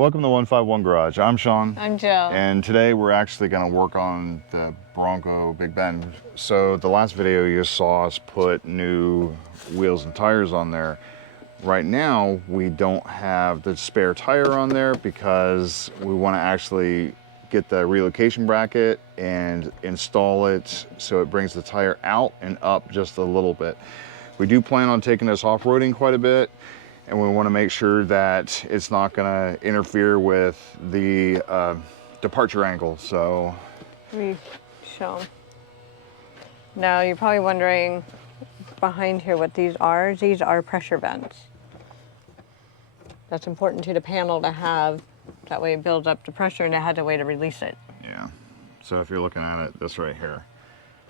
Welcome to 151 Garage. I'm Sean. I'm Jill. And today we're actually going to work on the Bronco Big Bend. So the last video you saw us put new wheels and tires on there. Right now we don't have the spare tire on there because we want to actually get the relocation bracket and install it so it brings the tire out and up just a little bit. We do plan on taking this off-roading quite a bit, and we want to make sure that it's not going to interfere with the departure angle. So We've shown. Now you're probably wondering behind here what these are. These are pressure vents. That's important to the panel to have. That way it builds up the pressure and it has a way to release it. yeah, so if you're looking at it, this right here.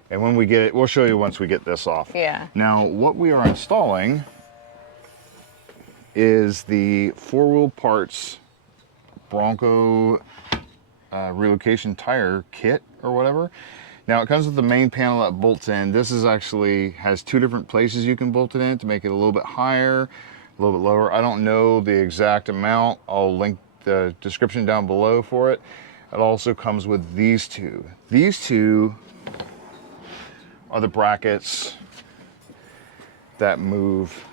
And when we get it, we'll show you once we get this off. Yeah. Now what we are installing is the 4-wheel parts Bronco relocation tire kit or whatever. Now it comes with the main panel that bolts in. This is actually has 2 different places you can bolt it in to make it a little bit higher, a little bit lower. I don't know the exact amount. I'll link the description down below for it. It also comes with these 2. These 2 are the brackets that move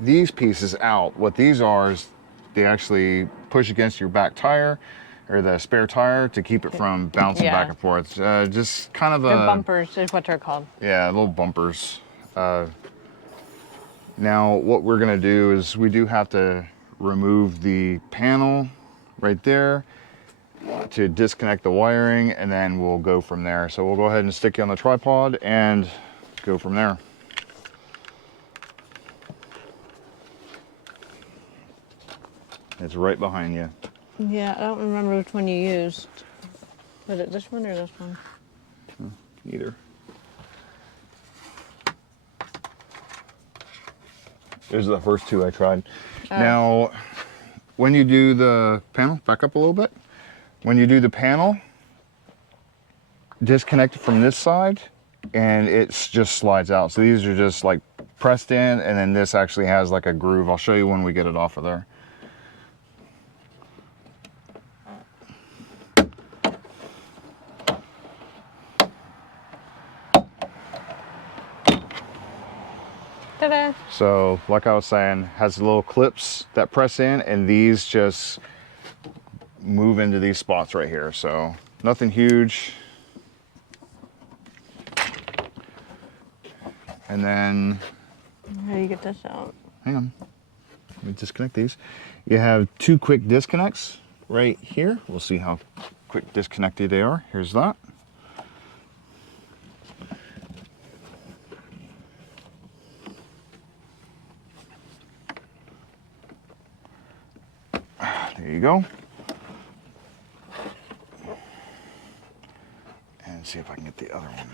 these pieces out. What these are is they actually push against your back tire or the spare tire to keep it from bouncing back and forth. Just kind of The bumpers is what they're called. Yeah, little bumpers. Now what we're gonna do is we do have to remove the panel right there to disconnect the wiring, and then we'll go from there. So we'll go ahead and stick you on the tripod and go from there. It's right behind you. Yeah, I don't remember which one you used. Was it this one or this one? Neither. Those are the first 2 I tried. Oh. Now, when you do the panel, back up a little bit. When you do the panel, disconnect it from this side and it just slides out. So these are just like pressed in, and then this actually has like a groove. I'll show you when we get it off of there. Ta-da! So like I was saying, has little clips that press in, and these just move into these spots right here. So nothing huge. And then, How do you get this out? hang on, let me disconnect these. You have 2 quick disconnects right here. We'll see how quick disconnected they are. Here's that. There you go. And see if I can get the other one.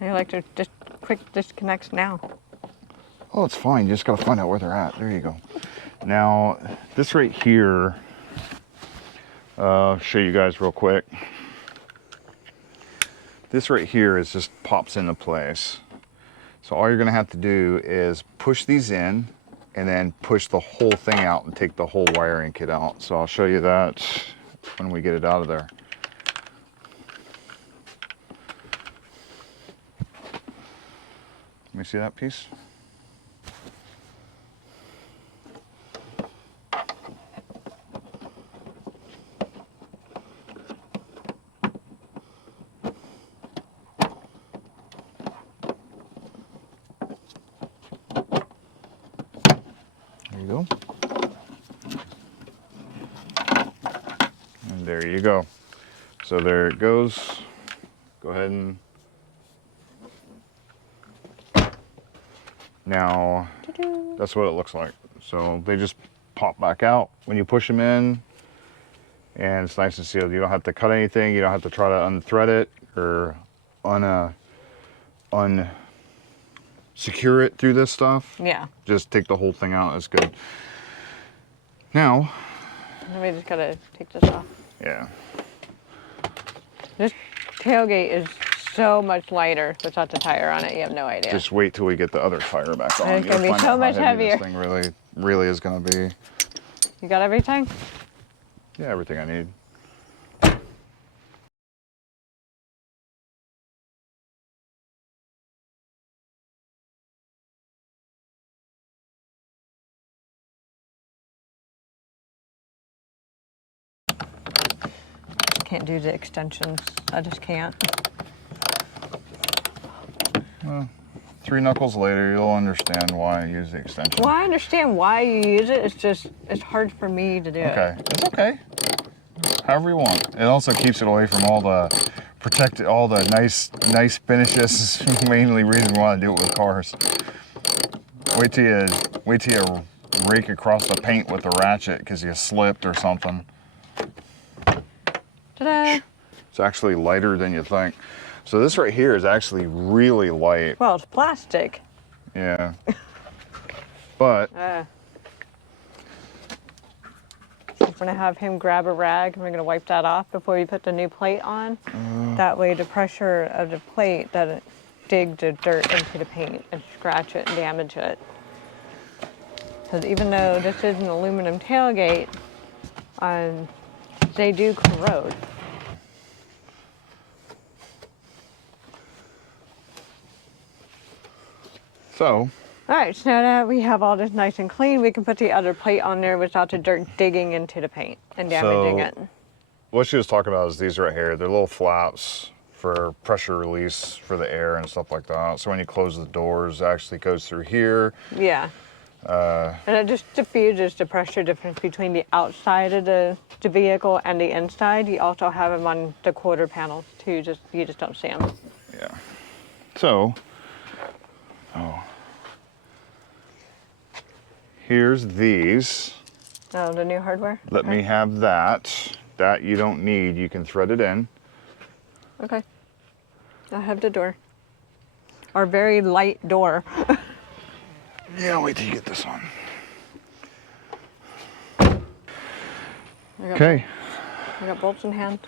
I like to just quick disconnects now. Oh, it's fine. You just got to find out where they're at. There you go. Now, this right here, I'll show you guys real quick. This right here is just pops into place. So all you're going to have to do is push these in and then push the whole thing out and take the whole wiring kit out. So I'll show you that when we get it out of there. Let me see that piece. There you go. And there you go. So there it goes. Go ahead and now that's what it looks like. So they just pop back out when you push them in, and it's nice and sealed. You don't have to cut anything. You don't have to try to unthread it or secure it through this stuff. Yeah. Just take the whole thing out. It's good. Now, Then we just gotta take this off. Yeah. This tailgate is so much lighter without the tire on it. You have no idea. Just wait till we get the other tire back on. It's gonna You'll be find so out how much heavy heavier. This thing really is gonna be. You got everything? Yeah, everything I need. Can't do the extensions. I just can't. Well, 3 knuckles later, you'll understand why I use the extension. Well, I understand why you use it. It's just, it's hard for me to do Okay, it. it's okay. However you want. It also keeps it away from all the nice finishes. Mainly reason we want to do it with cars. Wait till you rake across the paint with the ratchet because you slipped or something. Ta-da! It's actually lighter than you think. So this right here is actually really light. Well, it's plastic. Yeah. But So I'm gonna have him grab a rag and we're gonna wipe that off before we put the new plate on. That way the pressure of the plate doesn't dig the dirt into the paint and scratch it and damage it. Because even though this is an aluminum tailgate, they do corrode. so All right, so now that we have all this nice and clean, we can put the other plate on there without the dirt digging into the paint and damaging it. what she was talking about is these right here. They're little flaps for pressure release for the air and stuff like that. So when you close the doors, it actually goes through here. Yeah. And it just diffuses the pressure difference between the outside of the vehicle and the inside. You also have them on the quarter panels too, you just don't see them. Yeah. So, here's these. Oh, the new hardware? Let me have that. That you don't need. You can thread it in. Okay. I have the door. Our very light door. Yeah, wait till you get this on. Okay. I got bolts in hand.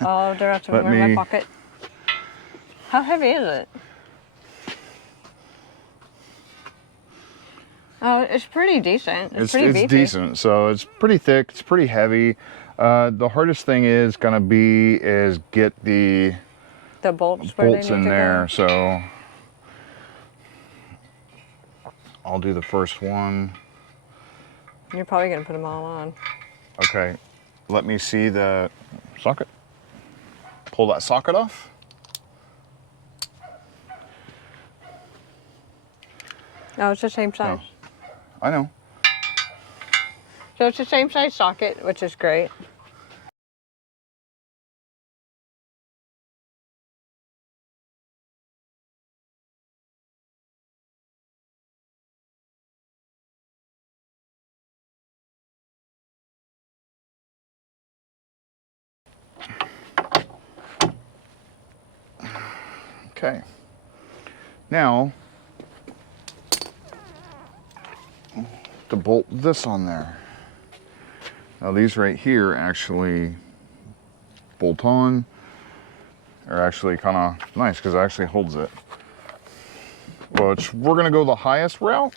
Oh, they're out somewhere in my pocket. How heavy is it? Oh, it's pretty decent. It's pretty beefy. It's decent. So it's pretty thick. It's pretty heavy. The hardest thing is gonna be get the bolts in there. So I'll do the first one. You're probably gonna put them all on. Okay. Let me see the socket. Pull that socket off. Oh, it's the same size. No. I know. So it's the same size socket, which is great. Okay. Now, to bolt this on there. Now these right here actually bolt on. Are actually kind of nice because it actually holds it. But we're gonna go the highest route.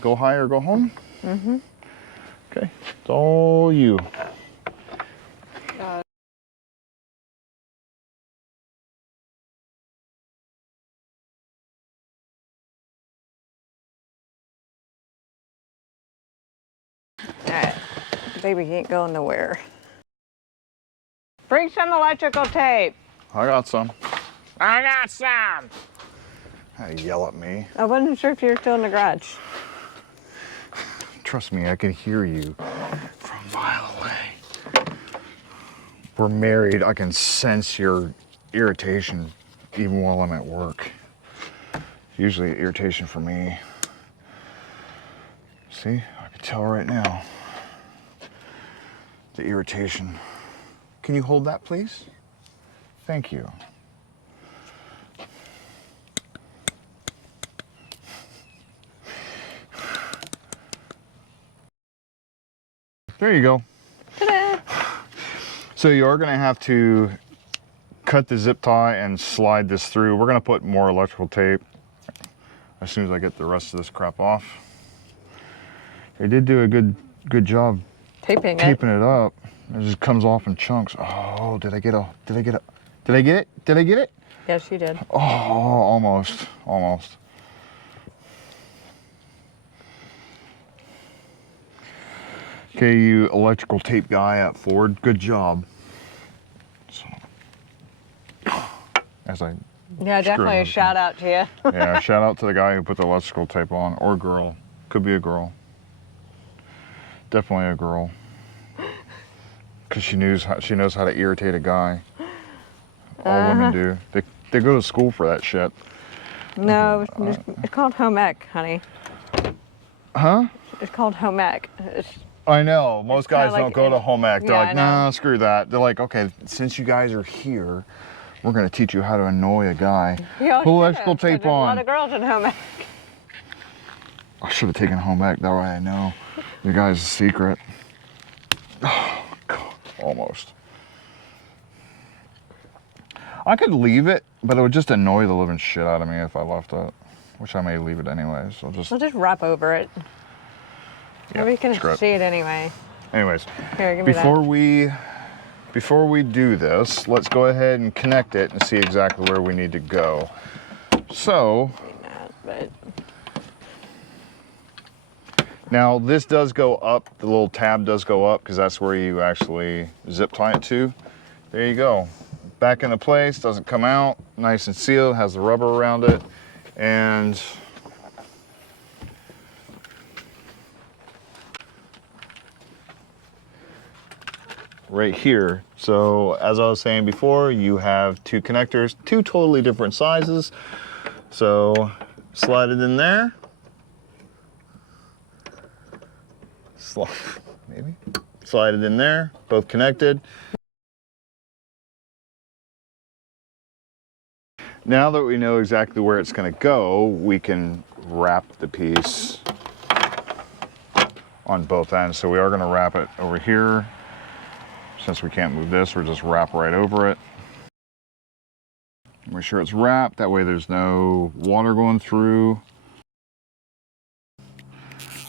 Go high or go home. Mm-hmm. Okay, it's all you. Alright, baby ain't going nowhere. Bring some electrical tape. I got some. I got some. How to yell at me. I wasn't sure if you were still in the garage. Trust me, I can hear you from a mile away. We're married. I can sense your irritation even while I'm at work. Usually irritation for me. See, I can tell right now. The irritation. Can you hold that, please? Thank you. There you go. Ta-da! So you are going to have to cut the zip tie and slide this through. We're going to put more electrical tape as soon as I get the rest of this crap off. They did do a good job Taping it up. It just comes off in chunks. Oh, did I get it? Did I get it? Yes, you did. Oh, almost. Okay, you electrical tape guy at Ford, good job. So, as I Yeah, definitely a shout out to you. yeah, shout out to the guy who put the electrical tape on, or girl. Could be a girl. Definitely a girl. Because she knows how to irritate a guy. All women do. They go to school for that shit. No, it's called home ec, honey. Huh? It's called home ec. I know. Most guys don't go to home ec. They're Yeah, like, nah, screw that. They're like, okay, since you guys are here, we're going to teach you how to annoy a guy. Put electrical tape on. A lot of girls in home ec. I should have taken home ec. That way I know. The guy's a secret. Oh, God. Almost. I could leave it, but it would just annoy the living shit out of me if I left it. Which I may leave it anyway, so We'll just wrap over it. Yeah, we can see it anyway. Anyways, here, give me before we do this, let's go ahead and connect it and see exactly where we need to go. So, now this does go up, the little tab does go up because that's where you actually zip tie it to. There you go. Back into place, doesn't come out, nice and sealed, has the rubber around it, and right here. So as I was saying before, you have two connectors, two totally different sizes. So slide it in there. Slide it in there, both connected. Now that we know exactly where it's going to go, we can wrap the piece on both ends. So we are going to wrap it over here. Since we can't move this, we'll just wrap right over it. Make sure it's wrapped, that way there's no water going through.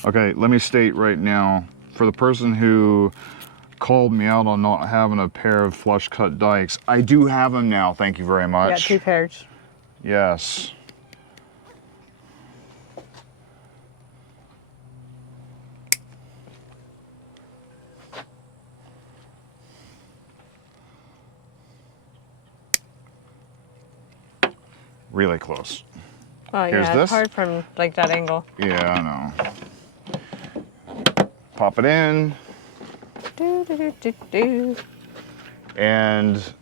Okay, let me state right now, for the person who called me out on not having a pair of flush cut dikes, I do have them now, thank you very much. Yeah, 2 pairs. Yes. Really close. Oh Here's yeah, this. it's hard from like that angle. Yeah, I know. Pop it in. And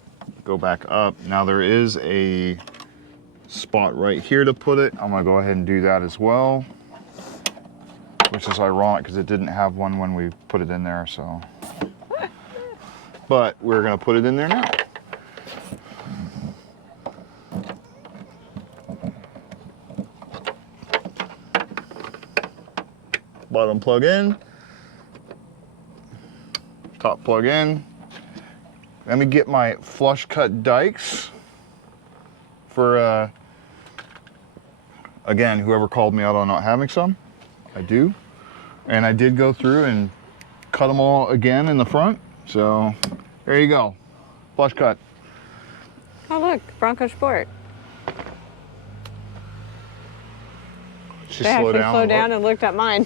go back up. Now there is a spot right here to put it. I'm gonna go ahead and do that as well. Which is ironic because it didn't have one when we put it in there, so. But we're gonna put it in there now. Bottom plug in, top plug in. Let me get my flush cut dikes for, again, whoever called me out on not having some, I do. And I did go through and cut them all again in the front. So there you go, flush cut. Oh look, Bronco Sport. They actually slowed down and looked at mine.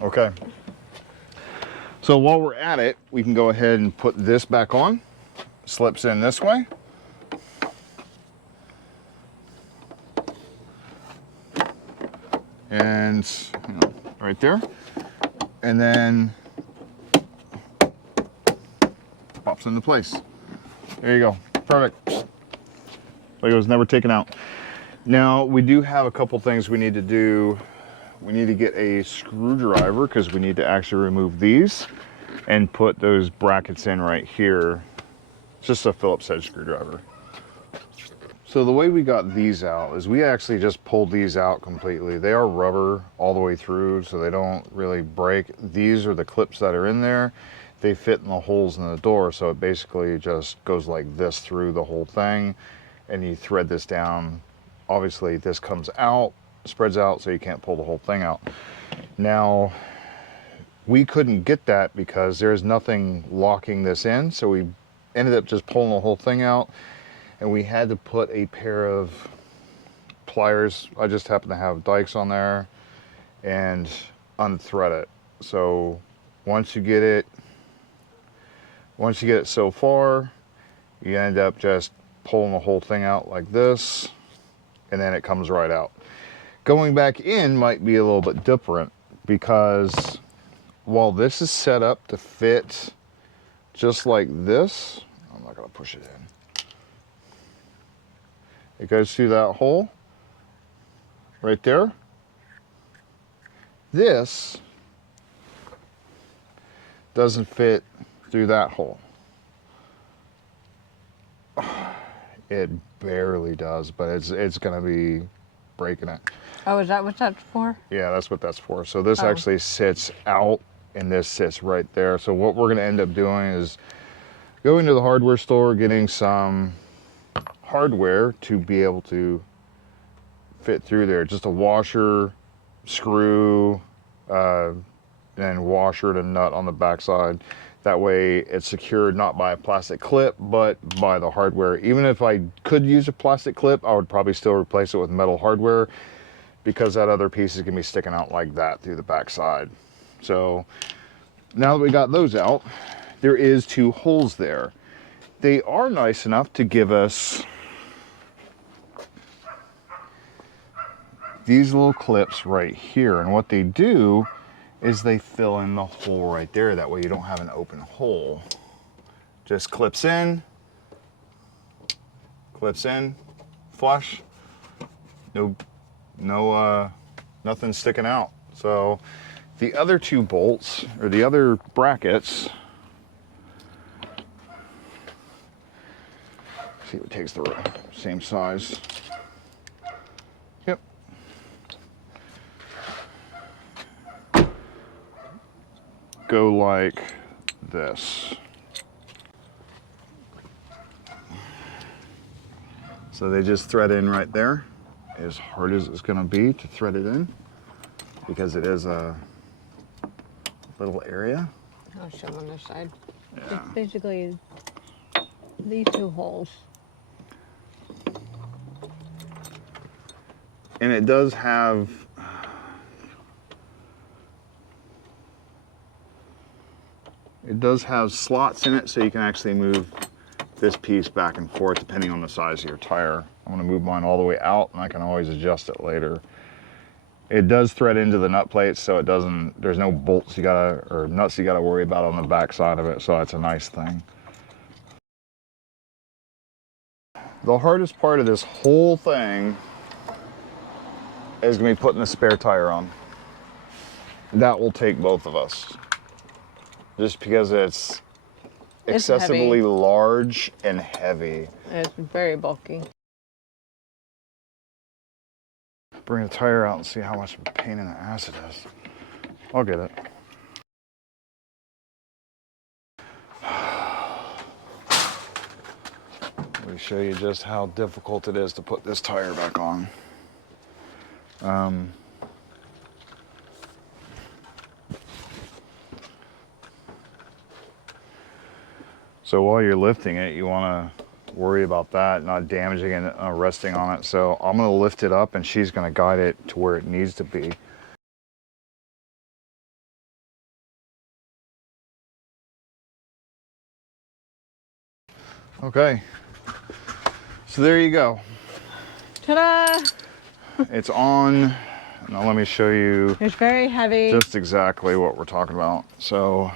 Okay. So while we're at it, we can go ahead and put this back on. Slips in this way. And right there. And then pops into place. There you go. Perfect. Lego's never taken out. Now, we do have a couple things we need to do. We need to get a screwdriver because we need to actually remove these and put those brackets in right here. It's just a Phillips head screwdriver. So the way we got these out is we actually just pulled these out completely. They are rubber all the way through, so they don't really break. These are the clips that are in there. They fit in the holes in the door, so it basically just goes like this through the whole thing, and you thread this down. Obviously this comes out, spreads out, so you can't pull the whole thing out. Now, we couldn't get that because there's nothing locking this in, so we ended up just pulling the whole thing out, and we had to put a pair of pliers. I just happen to have dikes on there, and unthread it. So once you get it so far, you end up just pulling the whole thing out like this, and then it comes right out. Going back in might be a little bit different, because while this is set up to fit just like this, I'm not gonna push it in. It goes through that hole right there. This doesn't fit through that hole. It barely does, but it's gonna be breaking it. Oh, is that what that's for? Yeah, that's what that's for. So this actually sits out, and this sits right there. So what we're gonna end up doing is going to the hardware store, getting some hardware to be able to fit through there. Just a washer, screw, and washer and a nut on the backside. That way it's secured not by a plastic clip, but by the hardware. Even if I could use a plastic clip, I would probably still replace it with metal hardware, because that other piece is gonna be sticking out like that through the backside. So now that we got those out, there is 2 holes there. They are nice enough to give us these little clips right here, and what they do is they fill in the hole right there. That way you don't have an open hole. Just clips in, flush. Nothing sticking out. So the other 2 bolts, or the other brackets, see if it takes the same size. Yep. Go like this. So they just thread in right there, as hard as it's going to be to thread it in, because it is a little area. I'll show on this side. Yeah. It's basically these 2 holes. And it does have slots in it, so you can actually move this piece back and forth depending on the size of your tire. I'm going to move mine all the way out, and I can always adjust it later. It does thread into the nut plates, so it doesn't, there's no bolts or nuts you gotta worry about on the back side of it, so that's a nice thing. The hardest part of this whole thing is gonna be putting the spare tire on. That will take both of us, just because it's excessively large and heavy. It's very bulky. Bring the tire out and see how much of a pain in the ass it is. I'll get it. Let me show you just how difficult it is to put this tire back on. So while you're lifting it, you want to worry about that, not damaging it, resting on it. So I'm going to lift it up, and she's going to guide it to where it needs to be. Okay, so there you go. Ta-da! It's on. Now let me show you. It's very heavy. Just exactly what we're talking about. So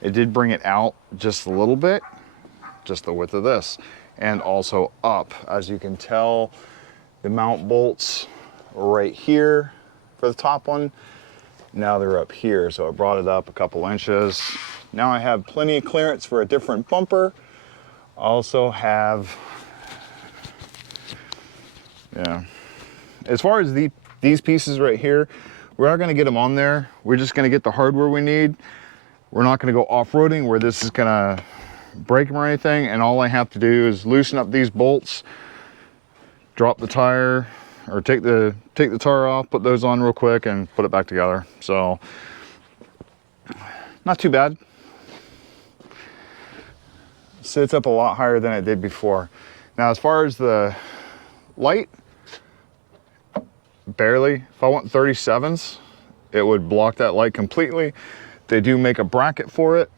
it did bring it out just a little bit, just the width of this, and also up. As you can tell, the mount bolts are right here for the top one. Now they're up here, so it brought it up a couple inches. Now I have plenty of clearance for a different bumper. I also have Yeah. As far as these pieces right here, we're not going to get them on there. We're just going to get the hardware we need. We're not going to go off-roading where this is going to break them or anything. And all I have to do is loosen up these bolts, drop the tire, or take the tire off, put those on real quick, and put it back together. So, not too bad. Sits up a lot higher than it did before. Now, as far as the light, barely. If I want 37s, it would block that light completely. They do make a bracket for it.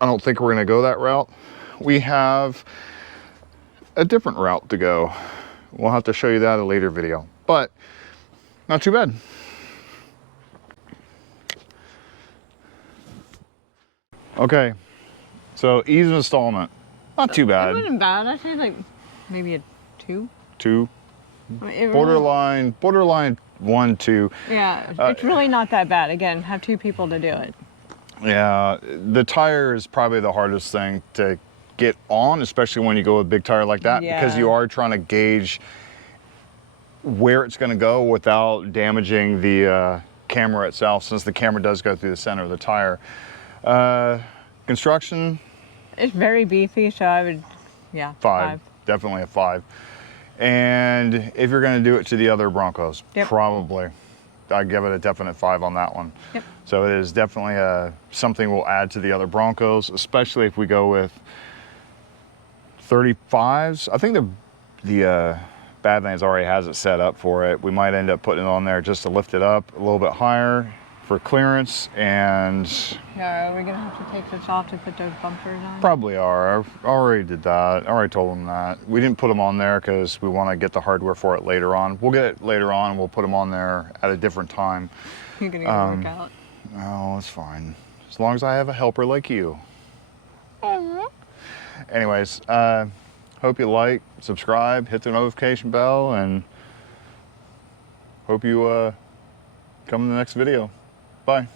I don't think we're gonna go that route. We have a different route to go. We'll have to show you that in a later video, but not too bad. Okay, so ease of installment, not too It bad. wasn't bad. I say like maybe a 2. 2, I mean, it really- borderline 1, 2. Yeah, it's really not that bad. Again, have 2 people to do it. Yeah, the tire is probably the hardest thing to get on, especially when you go with a big tire like that, because Yeah. you are trying to gauge where it's going to go without damaging the camera itself, since the camera does go through the center of the tire. Construction, It's very beefy, so I would, yeah, 5. Definitely a 5. And if you're going to do it to the other Broncos, Yep. probably. I'd give it a definite 5 on that one. Yep. So it is definitely something we'll add to the other Broncos, especially if we go with 35s. I think the Badlands already has it set up for it. We might end up putting it on there just to lift it up a little bit higher for clearance, and Yeah, are we gonna have to take this off to put those bumpers on? probably are. I already did that. I already told them that. We didn't put them on there because we want to get the hardware for it later on. We'll get it later on and we'll put them on there at a different time. You're gonna go work out. Oh, it's fine. As long as I have a helper like you. Anyways, hope you like, subscribe, hit the notification bell, and hope you come in the next video. Bye.